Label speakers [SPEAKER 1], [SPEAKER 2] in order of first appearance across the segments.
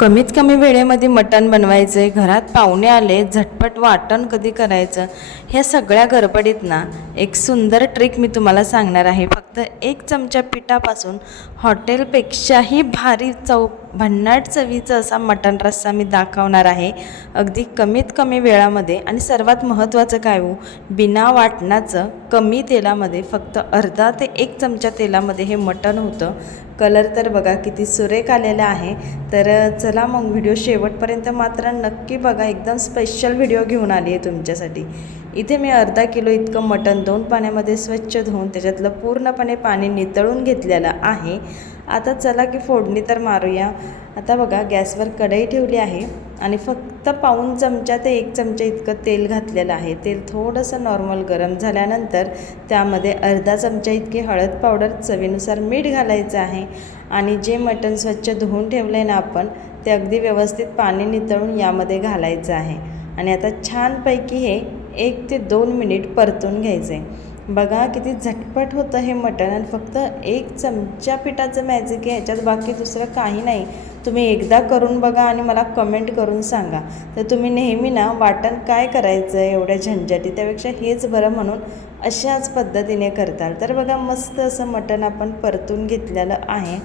[SPEAKER 1] कमीत कमी वेळेमध्ये मटण बनवायचं आहे घरात पाहुणे आले झटपट वाटण कधी करायचं ह्या सगळ्या गडबडीत ना एक सुंदर ट्रिक मी तुम्हाला सांगणार आहे. फक्त एक चमचा पिठापासून हॉटेलपेक्षाही भारी चव भन्नाट चवीचं असा मटण रस्सा मी दाखवणार आहे. अगदी कमीत कमी वेळामध्ये आणि सर्वात महत्त्वाचं काय हो? बिना वाटणाचं कमी तेलामध्ये फक्त अर्धा ते एक चमचा तेलामध्ये हे मटण होतं. कलर तर बघा किती सुरेख आलेला आहे. तर चला मग व्हिडिओ शेवटपर्यंत मात्र नक्की बघा. एकदम स्पेशल व्हिडिओ घेऊन आली आहे तुमच्यासाठी. इथे मी अर्धा किलो इतकं मटण दोन पाण्यामध्ये स्वच्छ धुवून त्याच्यातलं पूर्णपणे पाणी नितळून घेतलेलं आहे. आता चला की फोडणी तर मारूया. आता बघा गॅसवर कढई ठेवली आहे आणि फक्त पाऊण चमचा ते एक चमचा इतकं तेल घातलेलं आहे. तेल थोडंसं नॉर्मल गरम झाल्यानंतर त्यामध्ये अर्धा चमचा इतकी हळद पावडर चवीनुसार मीठ घालायचं आहे आणि जे मटण स्वच्छ धुवून ठेवलं आहे ना आपण ते अगदी व्यवस्थित पाणी नितळून यामध्ये घालायचं आहे. आणि आता छानपैकी हे एक ते दोन मिनिट परतून घ्यायचं. आहे बघा किती झटपट होतं हे मटण आणि फक्त एक चमचा पिठाचं मॅजिक आहे ह्याच्यात बाकी दुसरं काही नाही. तुम्ही एकदा करून बघा आणि मला कमेंट करून सांगा. तर तुम्ही नेहमी ना वाटण काय करायचं आहे एवढ्या झंझटी त्यापेक्षा हेच बरं म्हणून अशाच पद्धतीने करताल. तर बघा मस्त असं मटण आपण परतून घेतलेलं आहे.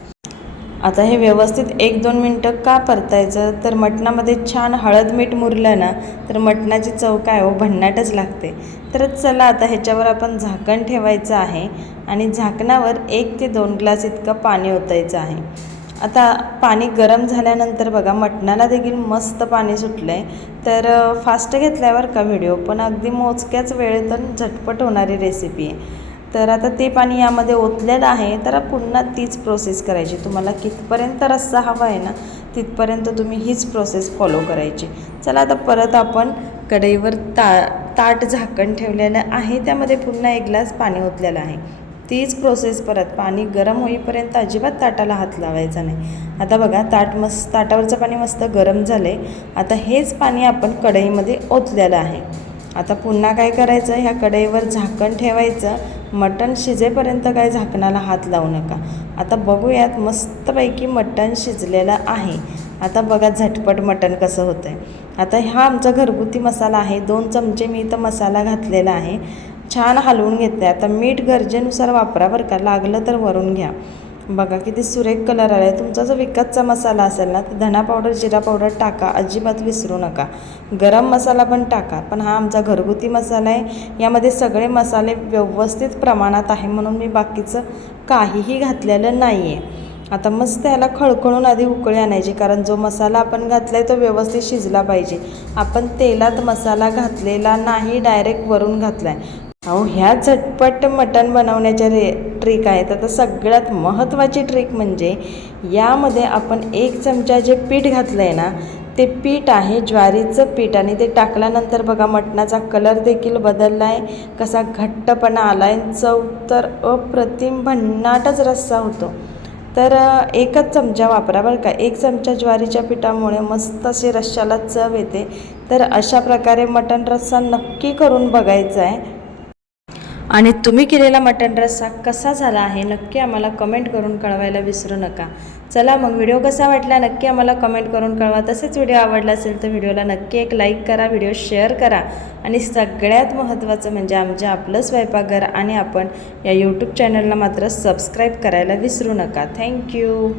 [SPEAKER 1] आता हे व्यवस्थित एक दोन मिनटं का परतायचं? तर मटणामध्ये छान हळद मीठ मुरलं ना तर मटणाची चव काय हो? भन्नाटच लागते. तर चला आता ह्याच्यावर आपण झाकण ठेवायचं आहे आणि झाकणावर एक ते दोन ग्लास इतकं पाणी ओतायचं आहे. आता पाणी गरम झाल्यानंतर बघा मटणाला देखील मस्त पाणी सुटलं आहे तर फास्ट घेतल्यावर का व्हिडिओ? पण अगदी मोजक्याच वेळेतून झटपट होणारी रेसिपी आहे. तर आता ते पाणी यामध्ये ओतलेलं आहे तर पुन्हा तीच प्रोसेस करायची. तुम्हाला कितपर्यंत रस्सा हवा आहे ना तिथपर्यंत तुम्ही हीच प्रोसेस फॉलो करायची. चला आता परत आपण कढईवर ता ताट झाकण ठेवलेलं आहे त्यामध्ये पुन्हा एक ग्लास पाणी ओतलेलं आहे. तीच प्रोसेस परत पाणी गरम होईपर्यंत अजिबात ताटाला हात लावायचा नाही. आता बघा ताट मस्त ताटावरचं पाणी मस्त गरम झालं आहे आता हेच पाणी आपण कढईमध्ये ओतलेलं आहे. आता पुन्हा काय करायचं? ह्या कढईवर झाकण ठेवायचं. मटण शिजेपर्यंत काय झाकणाला हात लावू नका. आता बघूयात मस्तपैकी मटण शिजलेलं आहे. आता बघा झटपट मटण कसं होतं आहे आता हा आमचा घरगुती मसाला आहे. दोन चमचे मी इथं मसाला घातलेला आहे. छान हलवून घेतलं आहे आता मीठ गरजेनुसार वापरा बरं का. लागलं तर वरून घ्या. बघा किती सुरेख कलर आला आहे तुमचा जो विकतचा मसाला असेल ना तर धना पावडर जिरा पावडर टाका. अजिबात विसरू नका. गरम मसाला पण टाका. पण हा आमचा घरगुती मसाला आहे. यामध्ये सगळे मसाले व्यवस्थित प्रमाणात आहे म्हणून मी बाकीचं काहीही घातलेलं नाही आहे आता मस्त याला खळखळून आधी उकळी आणायची कारण जो मसाला आपण घातला आहे तो व्यवस्थित शिजला पाहिजे. आपण तेलात मसाला घातलेला नाही डायरेक्ट वरून घातला आहे अहो ह्या झटपट मटण बनवण्याच्या रे ट्रिक आहेत. आता सगळ्यात महत्त्वाची ट्रिक म्हणजे यामध्ये आपण एक चमचा जे पीठ घातलं आहे ना ते पीठ आहे ज्वारीचं पीठ. आणि ते टाकल्यानंतर बघा मटणाचा कलर देखील बदलला आहे कसा घट्टपणा आला आहे चव तर अप्रतिम भन्नाटच रस्सा होतो. तर एकच चमचा वापरा बरं का. एक चमचा ज्वारीच्या पिठामुळे मस्त अशी रश्शाला चव येते. तर अशा प्रकारे मटण रस्सा नक्की करून बघायचा आहे आणि तुम्ही केलेला मटन रस्सा कसा झाला आहे नक्की आम्हाला कमेंट करून कळवायला विसरू नका. चला मग व्हिडिओ कसा वाटला नक्की आम्हाला कमेंट करून कळवा. तसेच व्हिडिओ आवडला असेल तर व्हिडिओला नक्की एक लाईक करा व्हिडिओ शेअर करा. आणि सगळ्यात महत्त्वाचं म्हणजे आमच्या आपलं स्वयंपाकघर आणि आपण या यूट्यूब चॅनलला मात्र सबस्क्राईब करायला विसरू नका. थँक्यू